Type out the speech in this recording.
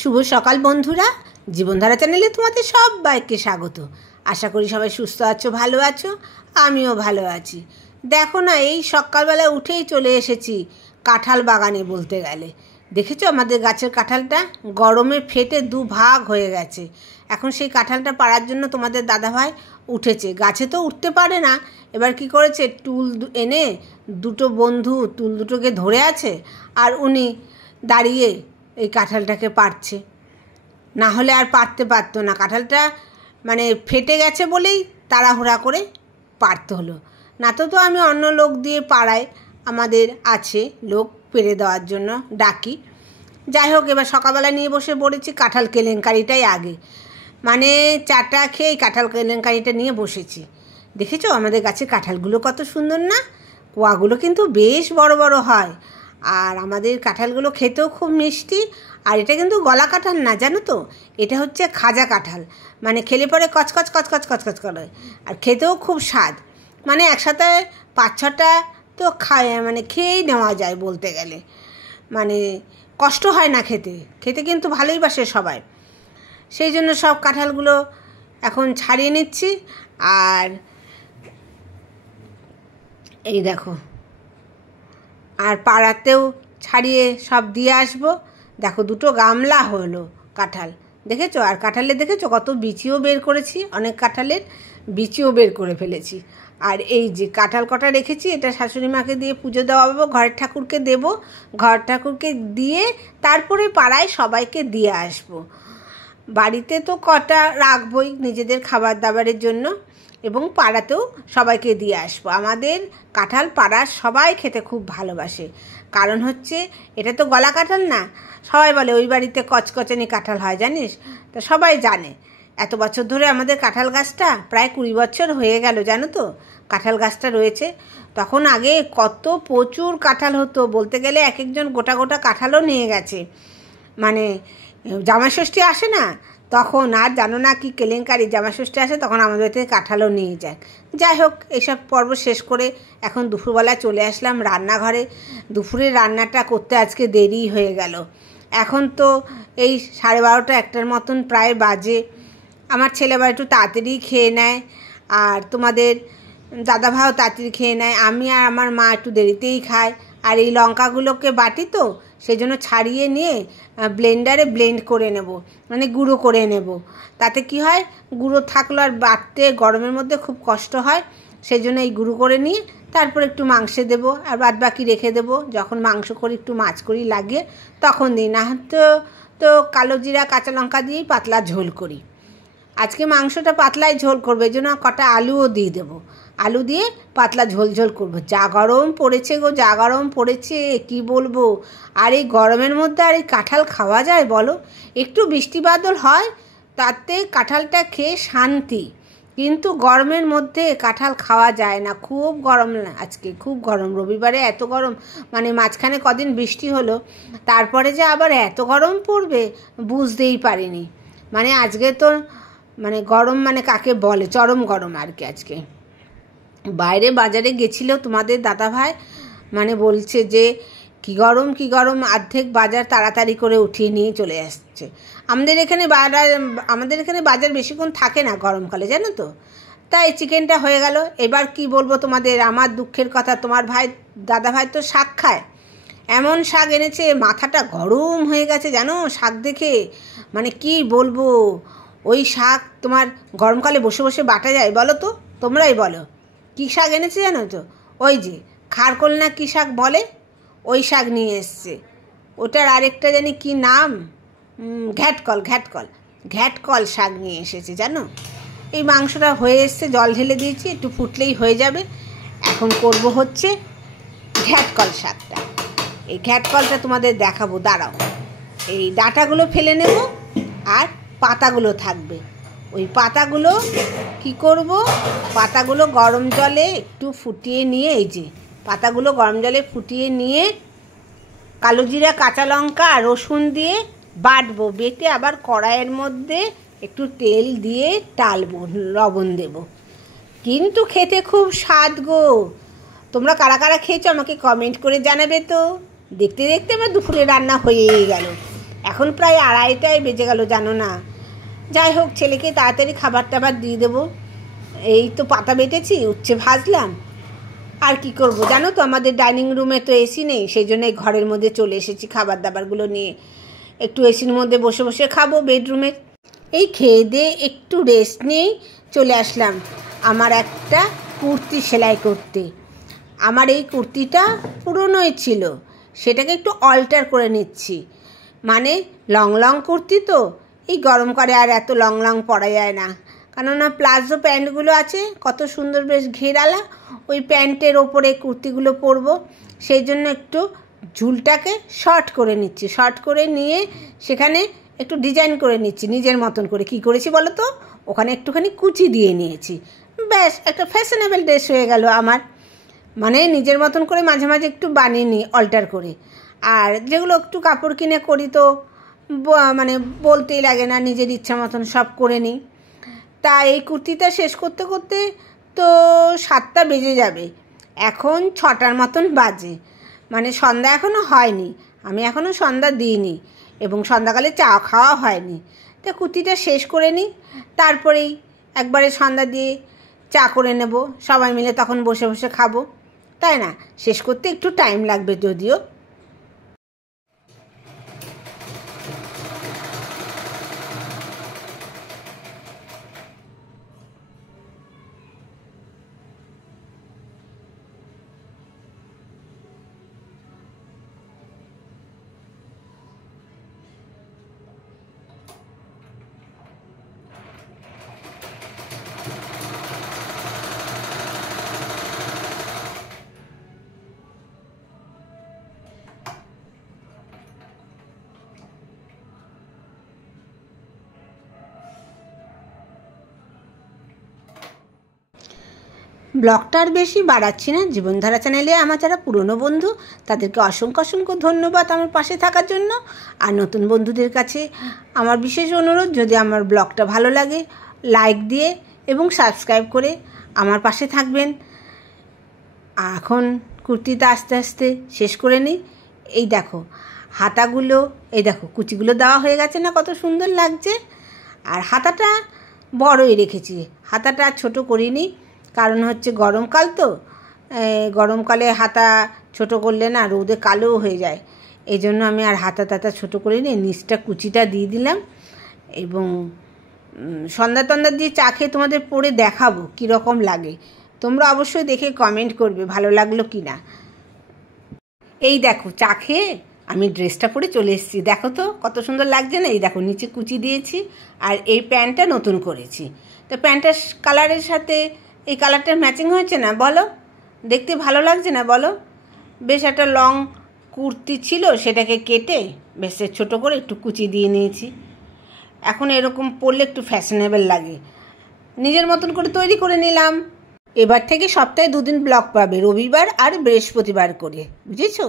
শুভ সকাল বন্ধুরা, জীবনধারা চ্যানেলে তোমাদের সবাইকে স্বাগত। আশা করি সবাই সুস্থ আছো, ভালো আছো। আমিও ভালো আছি। দেখো না, এই সকালবেলায় উঠেই চলে এসেছি কাঁঠাল বাগানে। বলতে গেলে দেখেছো আমাদের গাছের কাঁঠালটা গরমে ফেটে দুভাগ হয়ে গেছে। এখন সেই কাঁঠালটা পাড়ার জন্য তোমাদের দাদাভাই উঠেছে। গাছে তো উঠতে পারে না, এবার কি করেছে, টুল এনে দুটো বন্ধু টুল দুটোকে ধরে আছে, আর উনি দাঁড়িয়ে এই কাঁঠালটাকে পাড়ছে। না হলে আর পারতে পারতো না, কাঁঠালটা মানে ফেটে গেছে বলেই তাড়াহুড়া করে পারতে হলো। না তো আমি অন্য লোক দিয়ে পাড়াই, আমাদের আছে লোক পেরে দেওয়ার জন্য, ডাকি। যাই হোক, এবার সকালবেলা নিয়ে বসে পড়েছি কাঁঠাল কেলেঙ্কারিটাই আগে, মানে চাটা খেয়ে কাঁঠাল কেলেঙ্কারিটা নিয়ে বসেছি। দেখেছো আমাদের গাছের কাঁঠালগুলো কত সুন্দর না, কোয়াগুলো কিন্তু বেশ বড় বড় হয়, আর আমাদের কাঁঠালগুলো খেতেও খুব মিষ্টি। আর এটা কিন্তু গলা কাঁঠাল না, জানো তো, এটা হচ্ছে খাজা কাঁঠাল, মানে খেলে পরে কচকচ কচকচ কচকচ করে, আর খেতেও খুব স্বাদ। মানে একসাথে 5-6টা তো মানে খেয়েই নেওয়া যায় বলতে গেলে, মানে কষ্ট হয় না খেতে, খেতে কিন্তু ভালোই বাসে সবাই। সেই জন্য সব কাঁঠালগুলো এখন ছাড়িয়ে নিচ্ছি। আর এই দেখো, আর পাড়াতেও ছাড়িয়ে সব দিয়ে আসবো। দেখো 2টো গামলা হলো কাঁঠাল, দেখেছো? আর কাঁঠালে দেখেছো কত বিচিও বের করেছি, অনেক কাঁঠালের বিচিও বের করে ফেলেছি। আর এই যে কাঁঠাল কটা রেখেছি, এটা শাশুড়ি মাকে দিয়ে পুজো দেওয়াবো, ঘরের ঠাকুরকে দেব, ঘরের ঠাকুরকে দিয়ে তারপরে পাড়ায় সবাইকে দিয়ে আসবো। বাড়িতে তো কটা রাখবই নিজেদের খাবার দাবারের জন্য, এবং পাড়াতেও সবাইকে দিয়ে আসবো। আমাদের কাঁঠাল পাড়ার সবাই খেতে খুব ভালোবাসে, কারণ হচ্ছে এটা তো গলা কাঁঠাল না। সবাই বলে ওই বাড়িতে কচকচানি কাঁঠাল হয়, জানিস তো, সবাই জানে। এত বছর ধরে আমাদের কাঁঠাল গাছটা প্রায় 20 বছর হয়ে গেল, জানো তো, কাঁঠাল গাছটা রয়েছে। তখন আগে কত প্রচুর কাঁঠাল হতো, বলতে গেলে এক একজন গোটা গোটা কাঁঠালও নিয়ে গেছে। মানে জামাই ষষ্ঠী আসে না তখন, আর জানো না কি কেলেঙ্কারি, জামাই ষষ্ঠী আসে তখন আমাদের থেকে কাঁঠালও নিয়ে যায়। যাই হোক, এইসব পর্ব শেষ করে এখন দুপুরবেলা চলে আসলাম রান্নাঘরে। দুপুরের রান্নাটা করতে আজকে দেরি হয়ে গেল। এখন তো এই 12:30-1টার মতন প্রায় বাজে। আমার ছেলে আবার একটু তাড়াতাড়ি খেয়ে নেয়, আর তোমাদের দাদাভাইও তাড়াতাড়ি খেয়ে নেয়। আমি আর আমার মা একটু দেরিতেই খায়। আর এই লঙ্কাগুলোকে বাটি তো, সেই জন্য ছাড়িয়ে নিয়ে ব্লেন্ডারে ব্লেন্ড করে নেব, মানে গুঁড়ো করে নেব। তাতে কি হয়, গুঁড়ো থাকলো আর বাটতে গরমের মধ্যে খুব কষ্ট হয়, সেই জন্য এই গুঁড়ো করে নিয়ে তারপর একটু মাংসে দেবো, আর বাদ বাকি রেখে দেবো। যখন মাংস করি একটু মাছ করি লাগিয়ে তখন দিই, না তো কালো জিরা কাঁচা লঙ্কা দিয়েই পাতলা ঝোল করি। আজকে মাংসটা পাতলাই ঝোল করবো, এই জন্য কটা আলুও দিয়ে দেবো, আলু দিয়ে পাতলা ঝোল ঝোল করবো। যা গরম পড়েছে গো, যা গরম পড়েছে কি বলবো। আর এই গরমের মধ্যে আর এই কাঁঠাল খাওয়া যায় বলো? একটু বৃষ্টি বাদল হয় তাতে কাঁঠালটা খেয়ে শান্তি, কিন্তু গরমের মধ্যে কাঁঠাল খাওয়া যায় না। খুব গরম, আজকে খুব গরম, রবিবারে এত গরম, মানে মাঝখানে কদিন বৃষ্টি হলো, তারপরে যে আবার এত গরম পড়বে বুঝতেই পারিনি। মানে আজকে তো মানে গরম মানে কাকে বলে, চরম গরম আর কি। আজকে বাইরে বাজারে গেছিল তোমাদের দাদাভাই, মানে বলছে যে কি গরম, অর্ধেক বাজার তাড়াতাড়ি করে উঠিয়ে নিয়ে চলে আসছে। আমাদের এখানে বাজার বেশিক্ষণ থাকে না গরমকালে, জানো তো। তাই চিকেনটা হয়ে গেল। এবার কি বলবো তোমাদের, আমার দুঃখের কথা, তোমার দাদাভাই তো শাক খায়, এমন শাক এনেছে মাথাটা গরম হয়ে গেছে জানো শাক দেখে, মানে কি বলবো। ওই শাক তোমার গরমকালে বসে বসে বাটা যায় বলো তো, তোমরাই বলো। কী শাক এনেছে জানো তো, ওই যে খারকোল না কী শাক বলে, ওই শাক নিয়ে এসছে। ওটার আরেকটা জানি কি নাম, ঘ্যাটকল শাক নিয়ে এসেছে জানো। এই মাংসটা হয়ে এসছে, জল ঢেলে দিয়েছি, একটু ফুটলেই হয়ে যাবে। এখন করব হচ্ছে ঘ্যাটকল শাকটা। এই ঘ্যাটকলটা তোমাদের দেখাবো, দাঁড়াও। এই ডাঁটাগুলো ফেলে নেব, আর পাতাগুলো থাকবে। ওই পাতাগুলো কি করব, পাতাগুলো গরম জলে একটু ফুটিয়ে নিয়ে, এই যে পাতাগুলো গরম জলে ফুটিয়ে নিয়ে কালো জিরা কাঁচা লঙ্কা আর রসুন দিয়ে বাটবো, বেটে আবার কড়াইয়ের মধ্যে একটু তেল দিয়ে টালবো, লবণ দেব। কিন্তু খেতে খুব স্বাদ গো। তোমরা কারা কারা খেয়েছো আমাকে কমেন্ট করে জানাবে তো। দেখতে দেখতে আমার দুপুরে রান্না হয়েই গেল। এখন এখন প্রায় 2:30টায় বেজে গেল জানো না। যাই হোক, ছেলেকে তাড়াতাড়ি খাবার টাবার দিয়ে দেবো। এই তো পাতা বেটেছি, উচ্ছে ভাজলাম। আর কি করব জানো তো, আমাদের ডাইনিং রুমে তো এসি নেই, সেই জন্য ঘরের মধ্যে চলে এসেছি খাবার দাবারগুলো নিয়ে। একটু এসির মধ্যে বসে বসে খাবো বেডরুমে। এই খেয়ে দিয়ে একটু রেস্ট নিয়েই চলে আসলাম আমার একটা কুর্তি সেলাই করতে। আমার এই কুর্তিটা পুরনোই ছিল, সেটাকে একটু অল্টার করে নিচ্ছি। মানে লং কুর্তি তো, এই গরমকালে আর এত লং পরা যায় না, কেননা প্লাজো প্যান্টগুলো আছে কত সুন্দর বেশ ঘেরালা, ওই প্যান্টের ওপরে কুর্তিগুলো পরবো। সেই জন্য একটু ঝুলটাকে শর্ট করে নিচ্ছি, শর্ট করে নিয়ে সেখানে একটু ডিজাইন করে নিচ্ছি নিজের মতন করে। কি করেছি বলো তো, ওখানে একটুখানি কুচি দিয়ে নিয়েছি, ব্যাস একটা ফ্যাশনেবল ড্রেস হয়ে গেল আমার। মানে নিজের মতন করে মাঝে মাঝে একটু বানিয়ে নিই অল্টার করে। আর যেগুলো একটু কাপড় কিনে করি তো মানে বলতেই লাগে না, নিজের ইচ্ছা মতন সব করে নিই। তা এই কুর্তিটা শেষ করতে করতে তো 7টা বেজে যাবে, এখন 6টার মতন বাজে। মানে সন্ধ্যা এখনও হয়নি, আমি এখনও সন্ধ্যা দিইনি এবং সন্ধ্যাকালে চা খাওয়া হয়নি। তা কুর্তিটা শেষ করে নিই, তারপরেই একবারে সন্ধ্যা দিয়ে চা করে নেব, সবাই মিলে তখন বসে বসে খাবো, তাই না? শেষ করতে একটু টাইম লাগবে যদিও। ব্লগটা আর বেশি বাড়াচ্ছি না। জীবনধারা চ্যানেলে আমার যারা পুরনো বন্ধু, তাদেরকে অসংখ্য ধন্যবাদ আমার পাশে থাকার জন্য। আর নতুন বন্ধুদের কাছে আমার বিশেষ অনুরোধ, যদি আমার ব্লগটা ভালো লাগে লাইক দিয়ে এবং সাবস্ক্রাইব করে আমার পাশে থাকবেন। এখন কুর্তিটা আস্তে আস্তে শেষ করে নিই। এই দেখো হাতাগুলো, এই দেখো কুচিগুলো দেওয়া হয়ে গেছে না, কত সুন্দর লাগছে। আর হাতাটা বড়ই রেখেছি, হাতাটা ছোট করিনি, কারণ হচ্ছে গরমকাল তো, গরমকালে হাতা ছোট করলে না রোদে কালো হয়ে যায়, এই জন্য আমি আর হাতা ছোট করিনি, নিচটা কুচিটা দিয়ে দিলাম। এবং সন্ধ্যা দিয়ে চা খেয়ে তোমাদের পরে দেখাবো কীরকম লাগে। তোমরা অবশ্যই দেখে কমেন্ট করবে ভালো লাগলো কি না। এই দেখো চা খেয়ে আমি ড্রেসটা পরে চলে এসেছি, দেখো তো কত সুন্দর লাগছে না। এই দেখো নিচে কুচি দিয়েছি, আর এই প্যান্টটা নতুন করেছি। তো প্যান্টটার কালারের সাথে এই কালারটার ম্যাচিং হয়েছে না বলো, দেখতে ভালো লাগছে না বলো। বেশ একটা লং কুর্তি ছিল, সেটাকে কেটে বেশ ছোটো করে একটু কুচি দিয়ে নিয়েছি। এখন এরকম পরলে একটু ফ্যাশনেবল লাগে, নিজের মতন করে তৈরি করে নিলাম। এবার থেকে সপ্তাহে 2 দিন ব্লগ পাবে, রবিবার আর বৃহস্পতিবার করে, বুঝেছো?